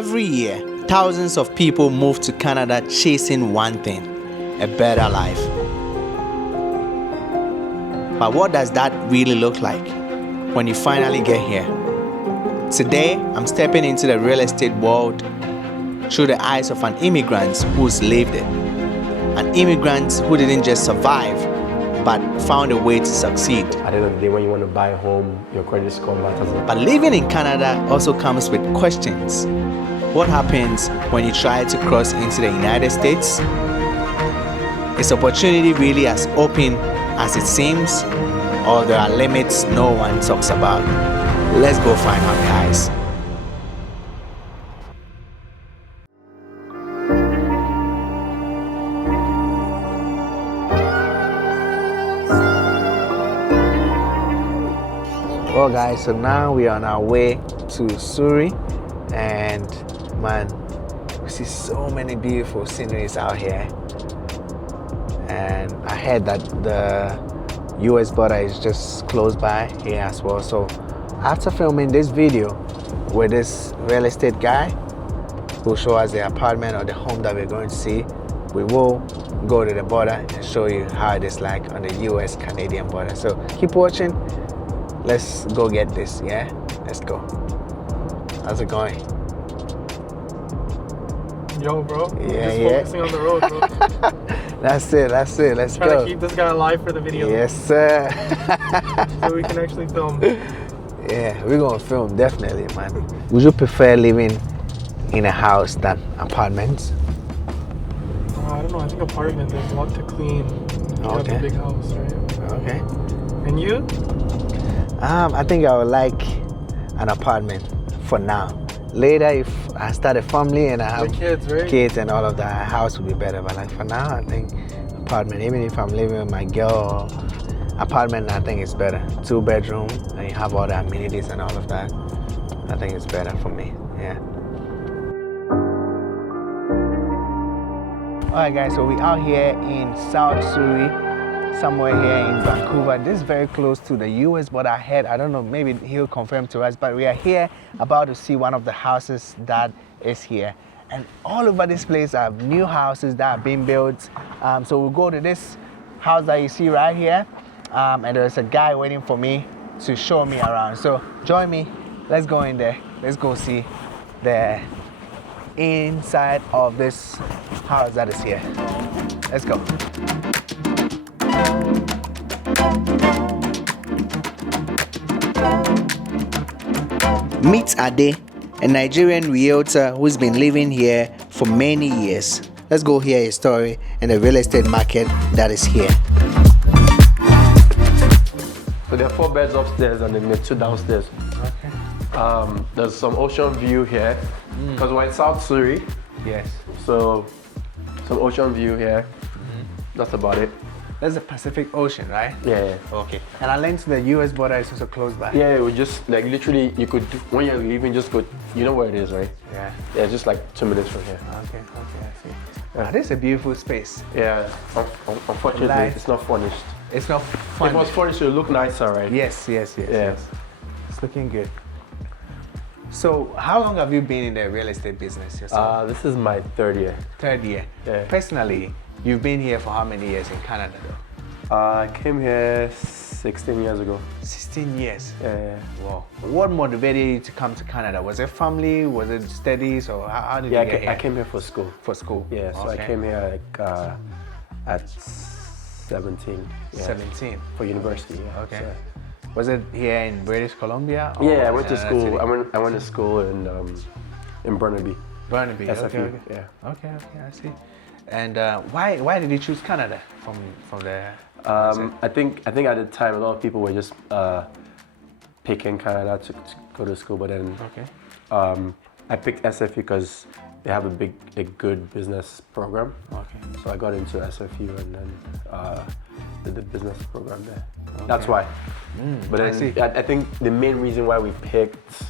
Every year, thousands of people move to Canada chasing one thing, a better life. But what does that really look like when you finally get here? Today, I'm stepping into the real estate world through the eyes of an immigrant who's lived it. An immigrant who didn't just survive, but found a way to succeed. At the end of the day, when you want to buy a home, your credit score matters. But living in Canada also comes with questions. What happens when you try to cross into the United States? Is opportunity really as open as it seems? Or there are limits no one talks about? Let's go find out, guys. Well guys, so now we are on our way to Surrey, and man, we see so many beautiful sceneries out here. And I heard that the US border is just close by here as well. So after filming this video with this real estate guy who'll show us the apartment or the home that we're going to see, we will go to the border and show you how it is like on the US-Canadian border. So keep watching. Let's go get this, yeah? Let's go. How's it going? Yo, bro. Yeah, Just focusing on the road, bro. That's it. Let's Trying go. to keep this guy alive for the video. Yes, sir. So we can actually film. Yeah, we're gonna film, definitely, man. Would you prefer living in a house than apartments? I don't know. I think apartment, there's a lot to clean. You have Okay. a big house, right? Okay. And you? I think I would like an apartment for now. Later, if I start a family and I have The kids, right? kids and all of that, a house would be better. But like for now, I think apartment. Even if I'm living with my girl, apartment I think is better. 2-bedroom, and you have all the amenities and all of that. I think it's better for me. Yeah. Alright guys, so we out here in South Surrey, somewhere here in Vancouver. This is very close to the US border. I don't know, maybe he'll confirm to us, but we are here about to see one of the houses that is here. And all over this place are new houses that are being built. So we'll go to this house that you see right here. And there's a guy waiting for me to show me around. So join me, let's go in there. Let's go see the inside of this house that is here. Let's go. Meet Ade, a Nigerian realtor who's been living here for many years. Let's go hear his story in the real estate market that is here. So there are 4 beds upstairs and then there are 2 downstairs. Okay. There's some ocean view here because we're in South Surrey. Yes. So some ocean view here. That's about it. That's the Pacific Ocean, right? Yeah. Okay. And I learned the US border is also close by. Yeah, we just like literally you could when you're leaving just go. You know where it is, right? Yeah. Yeah, just like 2 minutes from here. Okay, I see. Wow, this is a beautiful space. Yeah. Unfortunately, Light. it's not furnished. It's not fun. If it was furnished, it would look nicer, right? Yes. Yeah. It's looking good. So, how long have you been in the real estate business yourself? This is my 3rd year. 3rd year. Yeah. Personally, you've been here for how many years in Canada though? I came here 16 years ago. 16 years. Yeah. Wow. What motivated you to come to Canada? Was it family? Was it studies? Or how did you get here? I came here for school. For school? Yeah, so Okay. I came here like at 17. Yeah. 17. For university. Yeah. Okay. So, Was it here in British Columbia? or yeah, I was went it to another school. city? I went to school in Burnaby. Burnaby. SFU. Okay. Yeah. Okay, I see. And why did you choose Canada from the? I think at the time a lot of people were just picking Canada to go to school, but then Okay. I picked SFU because they have a good business program. Okay. So I got into SFU and then did the business program there. Okay. That's why. But I then see. I think the main reason why we picked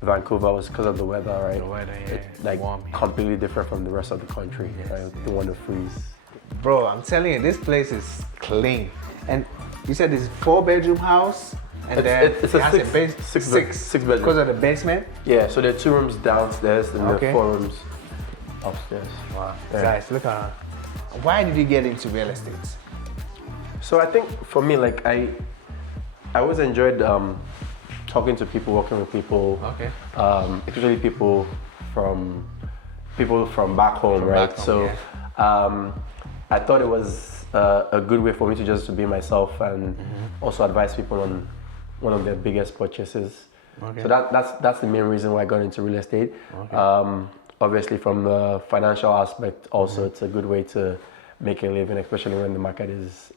Vancouver was because of the weather, right? The weather, yeah. It's like warm. Yeah. completely different from the rest of the country. Yes, Right? You want to freeze. Bro, I'm telling you, this place is clean. And you said it's 4-bedroom house. And then it's it a has six bedroom. because of the basement. Yeah, so there are 2 rooms downstairs and Okay. there are 4 rooms upstairs. Wow. Yeah. Guys, look around. Why did you get into real estate? So I think for me, like I always enjoyed talking to people, working with people, Okay. especially people from back home, right? back home, So I thought it was a good way for me to just to be myself and also advise people on one of their biggest purchases. Okay. So that's the main reason why I got into real estate. Okay. Obviously, from the financial aspect, also it's a good way to make a living, especially when the market is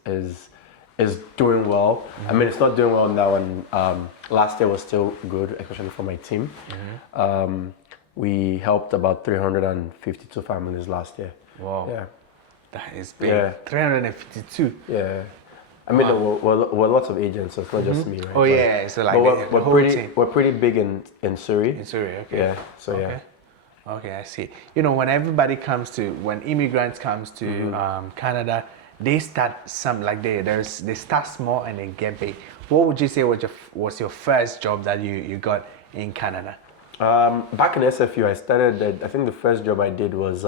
doing well. I mean, it's not doing well now, and last year was still good, especially for my team. We helped about 352 families last year. Wow. Yeah. That is big. Yeah. 352. Yeah. I mean, we're lots of agents, so it's not just me, right? Oh, yeah. So like But the whole pretty, team. we're pretty big in Surrey. In Surrey, okay. Yeah. So Okay. yeah. Okay, I see. You know, when immigrants comes to Canada, they start they start small and they get big. What would you say was your first job that you got in Canada? Back in SFU, I started. I think the first job I did was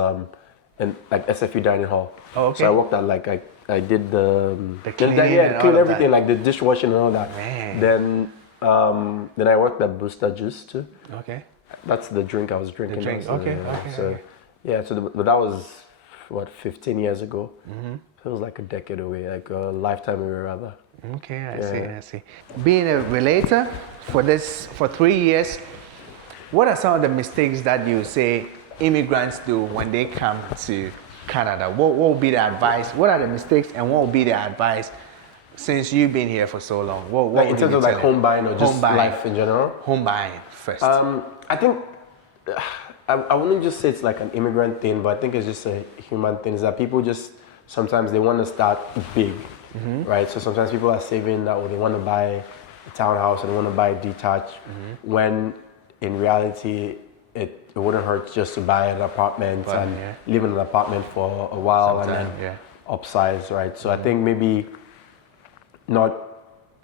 in like SFU dining hall. Oh, okay. So I worked at like I did the cleaning and all clean of everything, that. like the dishwashing and all that. Man. Then I worked at Booster Juice too. Okay. That's the drink I was drinking. The drink, also, okay, yeah. okay, So okay. yeah, so but that was what 15 years ago. So it was like a decade away, like a lifetime away rather. Okay, Yeah. I see. Being a realtor for 3 years, what are some of the mistakes that you say immigrants do when they come to Canada? What will be the advice? What are the mistakes and what will be the advice since you've been here for so long? What Like in would you terms be of like telling? home buying or just Home buying. life in general. Home buying first. I think I wouldn't just say it's like an immigrant thing, but I think it's just a human thing. Is that people just sometimes they want to start big, right? So sometimes people are saving that, or they want to buy a townhouse or they want to buy a detached. When in reality, it wouldn't hurt just to buy an apartment and live in an apartment for a while and then upsize, right? So I think maybe not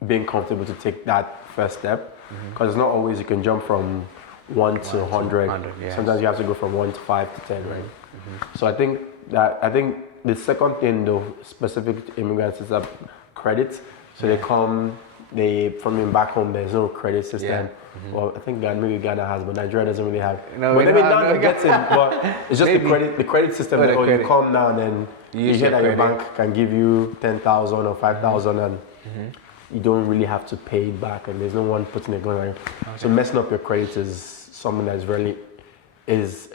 being comfortable to take that first step, because it's not always you can jump from 1 to 100. Yes. Sometimes you have to go from 1 to 5 to 10, right? So I think the second thing though, specific to immigrants, is that credit. So they come, from back home, there's no credit system. Well, I think maybe Ghana has, but Nigeria doesn't really have. No, but we maybe don't now have they're getting, but it's just the credit system. Oh, That, the credit. you come now and then you use hear your that your credit. bank can give you 10,000 or 5,000 and you don't really have to pay it back, and there's no one putting a gun on you. So messing up your credit is something that's really I see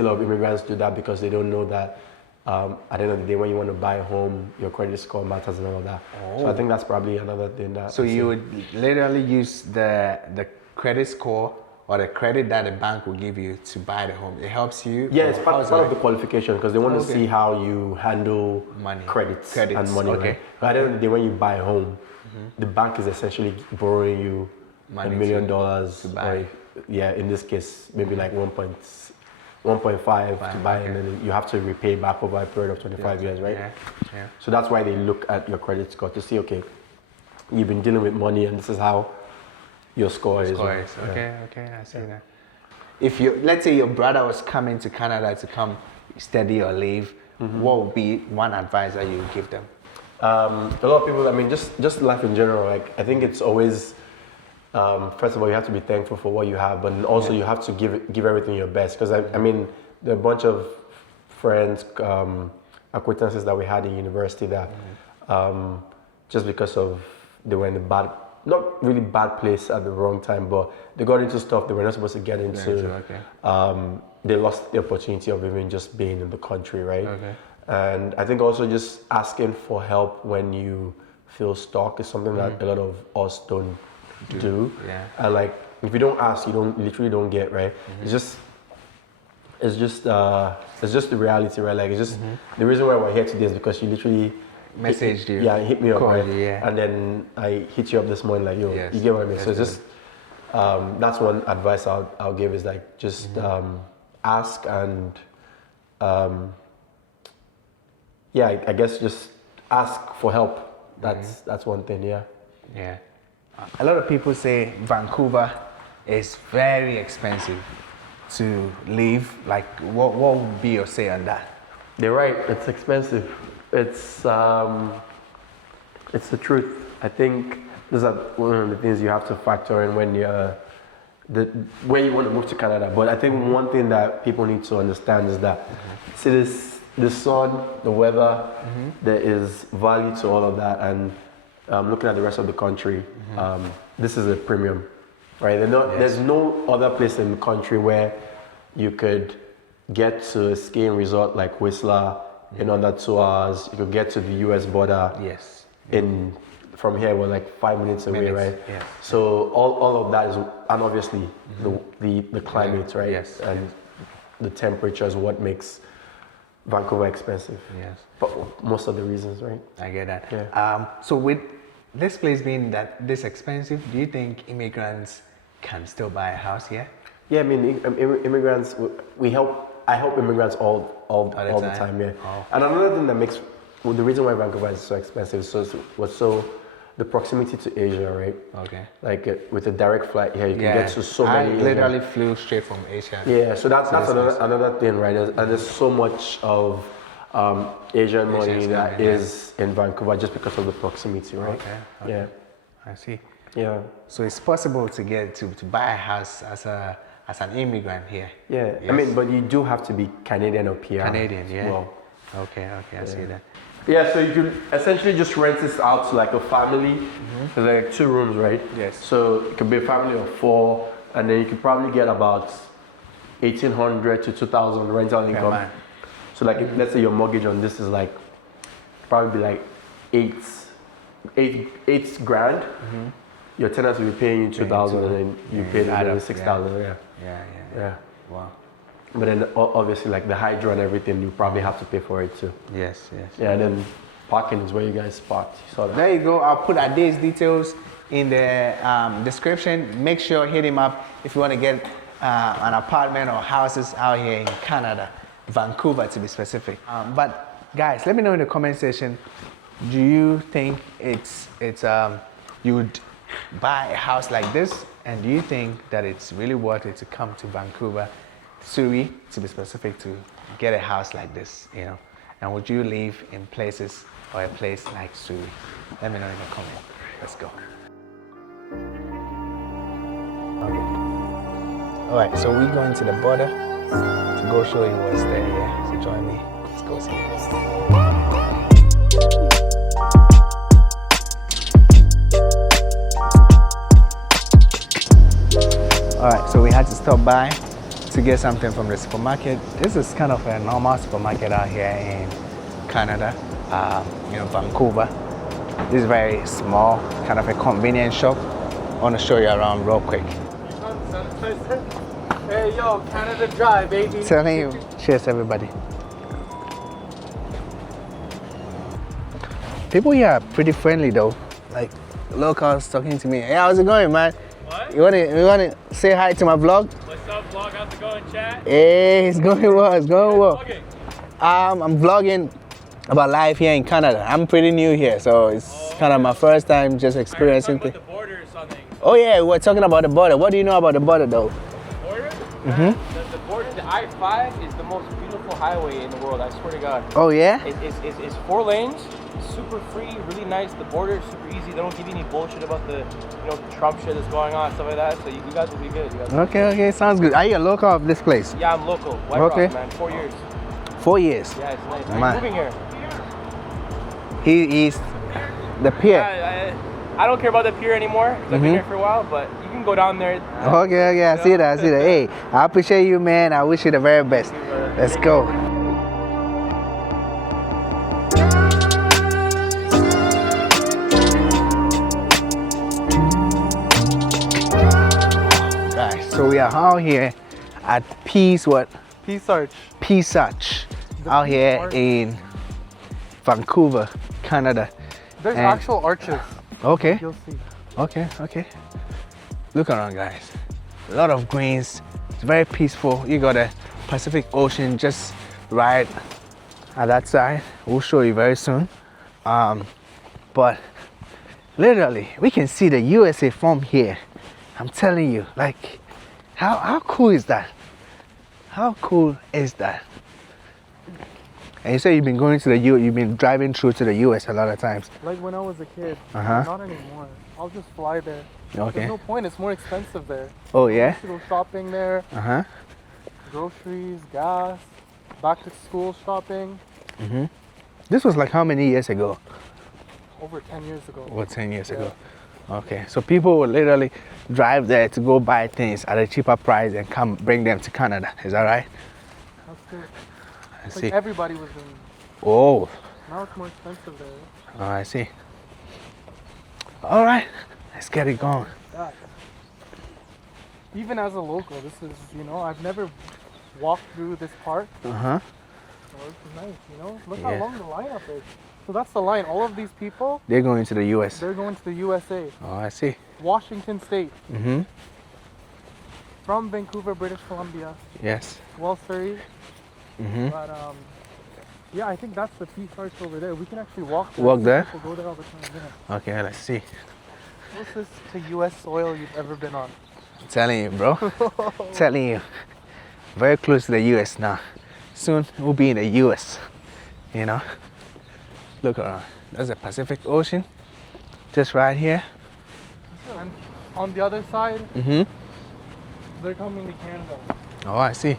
a lot of immigrants do that because they don't know that at the end of the day, when you want to buy a home, your credit score matters and all that. So I think that's probably another thing that. So you would literally use the credit score or the credit that the bank will give you to buy the home. It helps you. Yeah, it's part How's of it the qualification because they want to Okay. see how you handle Money. credits Credits, and money. okay. Right? But at the end of the day, when you buy a home, the bank is essentially borrowing you Money $1 million, to buy. or in this case, maybe like 1.5 to buy, and then you have to repay back over a period of 25 years, right? Yeah. So that's why they look at your credit score to see, okay, you've been dealing with money, and this is how your score is. Scores. Yeah. Okay, I see that. If let's say your brother was coming to Canada to come study or live, what would be one advice that you would give them? A lot of people, I mean, just life in general. Like I think it's always, first of all, you have to be thankful for what you have, but also you have to give everything your best. Because I mean, there are a bunch of friends, acquaintances that we had in university that just because of they were in a not really bad place at the wrong time, but they got into stuff they were not supposed to get into. They lost the opportunity of even just being in the country, right? Okay. And I think also just asking for help when you feel stuck is something that a lot of us don't do. Yeah. And like if you don't ask, you literally don't get, right? It's just the reality, right? Like it's just the reason why we're here today is because you literally Messaged you. Yeah, hit me up, Called right? you, yeah. And then I hit you up this morning, like, yo, Yes. you get what I mean? So it's Yes, just that's one advice I'll give is like just ask and I guess just ask for help. That's one thing, yeah. Yeah. A lot of people say Vancouver is very expensive to live. Like, what would be your say on that? They're right. It's expensive. It's the truth. I think those are one of the things you have to factor in when you're when you want to move to Canada. But I think one thing that people need to understand is that see the sun, the weather, there is value to all of that. And looking at the rest of the country, this is a premium, right? There's no other place in the country where you could get to a skiing resort like Whistler in under 2 hours. You could get to the US border from here, we're like 5 minutes away, right? Yes. So all of that is, and obviously the climate, right? Yes. And the temperature is what makes Vancouver expensive. Yes. But most of the reasons, right? I get that. Yeah. So with this place being this expensive, do you think immigrants can still buy a house here? Yeah, I mean, immigrants, I help immigrants all the time, yeah. Oh. And another thing that makes, the reason why Vancouver is so expensive was the proximity to Asia, right? Okay. Like with a direct flight here, you can get to so many. I literally flew straight from Asia. Yeah, so that's another thing, right? And there's so much of Asian money that is in Vancouver just because of the proximity, right? Okay. Yeah. I see. Yeah. So it's possible to get to buy a house as an immigrant here. Yeah. Yes. I mean, but you do have to be Canadian or PR. Canadian, yeah. Well. Okay, I see that. Yeah, so you could essentially just rent this out to like a family. There's like 2 rooms, right? Yes. So it could be a family of 4, and then you could probably get about 1,800 to 2,000 rental income. Man. So like, let's say your mortgage on this is like probably like eight grand. Your tenants will be paying you 2,000, and then you pay them 6,000. Yeah. Wow. But then obviously like the hydro and everything, you probably have to pay for it too. Yes. Yeah, and then parking is where you guys park. You saw that. There you go. I'll put Ade's details in the description. Make sure hit him up if you want to get an apartment or houses out here in Canada, Vancouver to be specific. But guys, let me know in the comment section. Do you think you would buy a house like this, and do you think that it's really worth it to come to Vancouver, Surrey to be specific, to get a house like this, you know? And would you live in places or a place like Surrey? Let me know in the comment. Let's go. Okay. All right, so we're going to the border to go show you what's there. Yeah, so join me. Let's go see it. All right, so we had to stop by to get something from the supermarket. This is kind of a normal supermarket out here in Canada, Vancouver. This is very small, kind of a convenience shop. I want to show you around real quick. Hey, yo, Canada Dry, baby. Telling you, cheers everybody. People here are pretty friendly though. Like locals talking to me. Hey, how's it going, man? What? You wanna say hi to my vlog? What's up, vlog? How's it going, chat? Hey, it's going well, it's going well. Vlogging. I'm vlogging about life here in Canada. I'm pretty new here, so it's kind of my first time just experiencing Talking things. about the border or something. Oh yeah, we're talking about the border. What do you know about the border though? Border? The border, the I-5 is the most beautiful highway in the world, I swear to God. Oh yeah? It's 4 lanes, super free, really nice. The border is super easy. They don't give you any bullshit about the Trump shit that's going on, stuff like that. So you guys will be good. Okay, sounds good. Are you a local of this place? Yeah, I'm local. White Okay. Rock, man. 4 years. 4 years. Yeah, it's nice. Man. I'm moving here. He's the pier. I don't care about the pier anymore. 'Cause I've been here for a while, but you can go down there. Okay, I see that. Hey, I appreciate you, man. I wish you the very best. Let's go. Guys, so we are out here at Peace Arch, out here in Vancouver, Canada. There's And- actual arches. Okay. You'll see. Okay. Look around, guys. A lot of greens. It's very peaceful. You got the Pacific Ocean just right at that side. We'll show you very soon. But Literally, we can see the USA from here. I'm telling you, like, how cool is that? How cool is that? And you say you've been going to the you've been driving through to the US a lot of times. Like when I was a kid. Uh-huh. Not anymore. I'll just fly there. Okay. There's no point. It's more expensive there. Oh I yeah? used to go shopping there. Uh-huh. Groceries, gas, back to school shopping. Mm-hmm. This was like how many years ago? Over 10 years ago. Over 10 years Yeah. ago. Okay, so people would literally drive there to go buy things at a cheaper price and come bring them to Canada. Is that right? That's good. I It's see. like everybody was in. Oh, Now it's more expensive there. oh, I see. All right, let's get it going. That. Even as a local, this is, you know, I've never walked through this park. Uh-huh. So this is nice, you know? Look Yeah. how long the lineup is. So that's the line. All of these people, They're going to the US. they're going to the USA. Oh, I see. Washington State. Mm-hmm. From Vancouver, British Columbia. Yes. Well, Surrey. Mm-hmm. But, yeah, I think that's the Peace Arch over there. We can actually walk there. Walk there? People go there all the time, yeah. Okay, let's see. Closest to U.S. soil you've ever been on. I'm telling you, bro. Telling you. Very close to the US now. Soon we'll be in the US. You know? Look around. There's the Pacific Ocean. Just right here. And on the other side, Mm-hmm. they're coming to Canada. Oh, I see.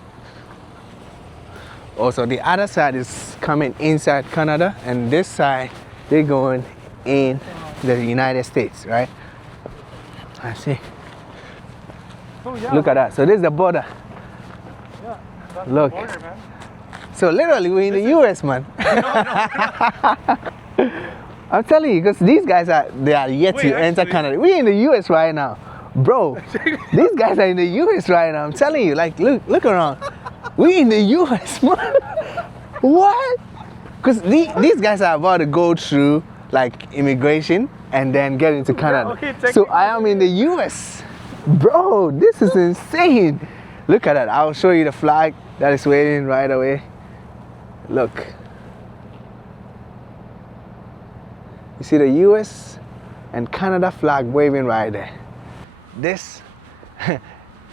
Also, the other side is coming inside Canada, and this side, they're going in the United States, right? I see. So yeah, Look at that. So this is the border. yeah, that's Look. the border, man. So literally, we're in the US, man. I'm telling you, because these guys they are yet to enter actually- Canada. We're in the US right now, bro. These guys are in the US right now. I'm telling you, like, look around. We in the US, man. What? Because these guys are about to go through like immigration and then get into Canada. okay, So I am in the US, bro. This is insane. Look at that. I'll show you the flag that is waving right away. Look. You see the US and Canada flag waving right there. This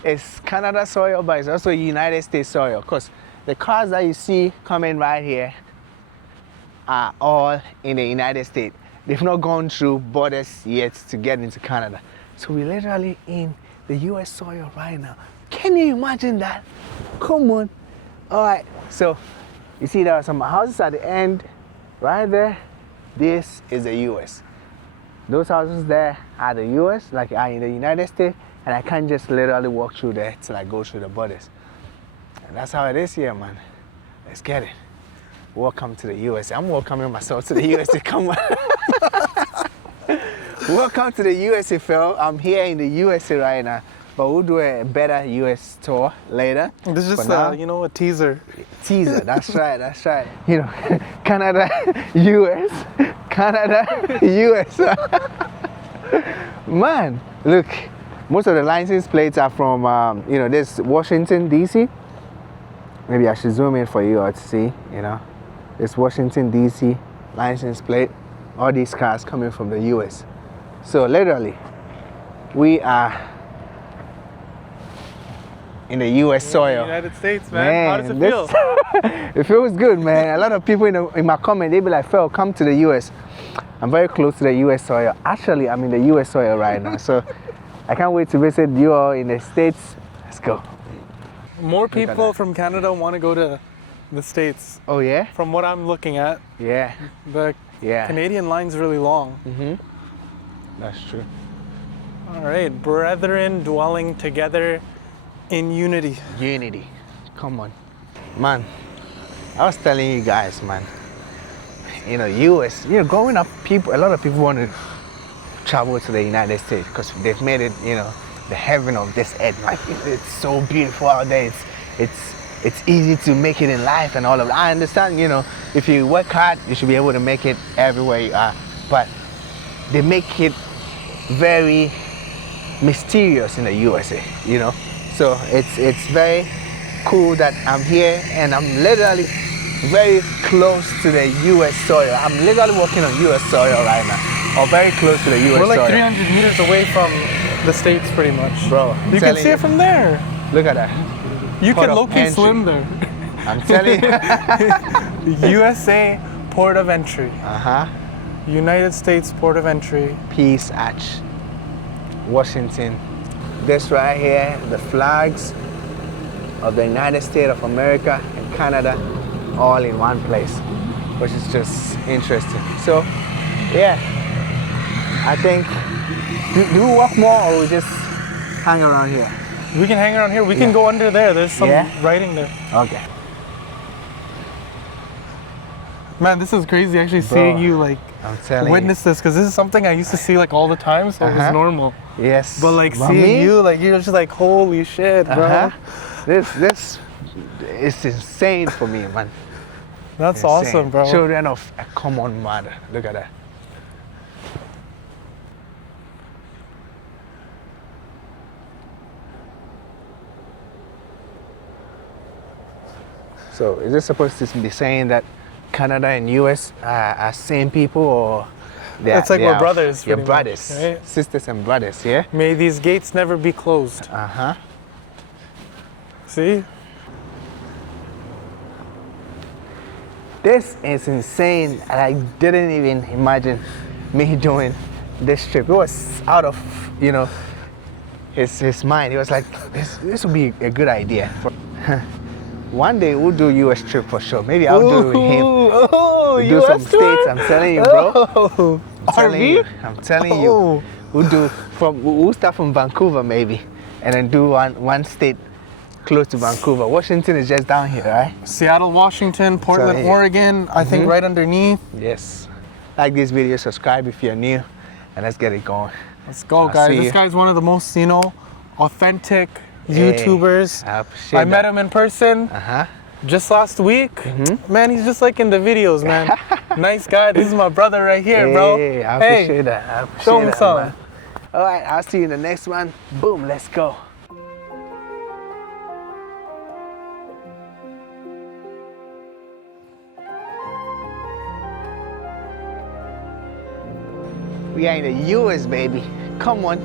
is Canada soil, but it's also United States soil. Because the cars that you see coming right here are all in the United States. They've not gone through borders yet to get into Canada. So we're literally in the US soil right now. Can you imagine that? Come on. All right, so you see there are some houses at the end right there. This is the US. Those houses there are the US, like are in the United States, and I can't just literally walk through there till I go through the borders. And that's how it is here, man. Let's get it. Welcome to the USA. I'm welcoming myself to the USA. Come on. Welcome to the USA, Phil. I'm here in the USA right now, but we'll do a better US tour later. This is For just, now, you know, a teaser. teaser. That's right. That's right. You know, Canada, US, Canada, US. Man, look, most of the license plates are from, you know, this Washington, D.C. Maybe I should zoom in for you all to see, you know. This Washington, D.C. license plate. All these cars coming from the U.S. So literally, we are in the U.S. soil. United States, man. How does it this- feel? It feels good, man. A lot of people in my comment, they be like, Phil, come to the U.S. I'm very close to the U.S. soil. Actually, I'm in the U.S. soil right now. So I can't wait to visit you all in the States. Let's go. More at people that. from Canada want to go to the States. Oh, yeah? From what I'm looking at, Yeah. the Yeah. Canadian line's really long. That's true. All right, brethren dwelling together in unity. Unity. Come on. Man, I was telling you guys, man. You know, US, you know, growing up, a lot of people want to travel to the United States because they've made it, you know, the heaven of this earth. Like, it's so beautiful out there. It's easy to make it in life and all of that. I understand, you know, if you work hard, you should be able to make it everywhere you are. But they make it very mysterious in the USA, you know. So it's very cool that I'm here and I'm literally very close to the US soil. I'm literally walking on US soil right now. or very close to the U.S. We're like soil. 300 meters away from the States, pretty much. Bro, You can see it from there. Look at that. You Port can of locate entry. swim there. I'm telling you. USA Port of Entry. Uh-huh. United States Port of Entry. Peace Arch, Washington. This right here, the flags of the United States of America and Canada, all in one place, which is just interesting. So, yeah, I think, do we walk more or we just hang around here? We can hang around here. We can go under there. There's some Yeah? writing there. Okay. Man, this is crazy actually Bro, seeing you like I'm telling witness this, because this is something I used to see like all the time, so it was normal. you. Yes. But like But seeing me? you, like you're just like, holy shit, bro. Uh-huh. This is insane for me, man. That's Insane. awesome, bro. Children of a common mother. Look at that. So is this supposed to be saying that Canada and US are same people, or It's like we're brothers, You're pretty much, brothers, right? sisters and brothers, yeah. May these gates never be closed. Uh-huh. See? This is insane. I didn't even imagine me doing this trip. It was out of, his mind. He was like, this would be a good idea. One day we'll do US trip for sure. Maybe I'll do him. Oh, We'll do some states. I'm telling you, bro. Oh, I'm telling RV? you. I'm telling you. Oh. We'll start from Vancouver maybe, and then do one state close to Vancouver. Washington is just down here, right? Seattle, Washington, Portland, here. Oregon, I think right underneath. Yes. Like this video, subscribe if you're new, and let's get it going. Let's go, I'll guys. see This you. guy's one of the most, authentic Hey, YouTubers. I appreciate I met that. him in person Uh-huh. just last week. Man, he's just like in the videos, man. Nice guy. This is my brother right here, bro. Hey, I appreciate that. I appreciate show him that, some. man. All right, I'll see you in the next one. Boom, let's go. We are in the US, baby. Come on.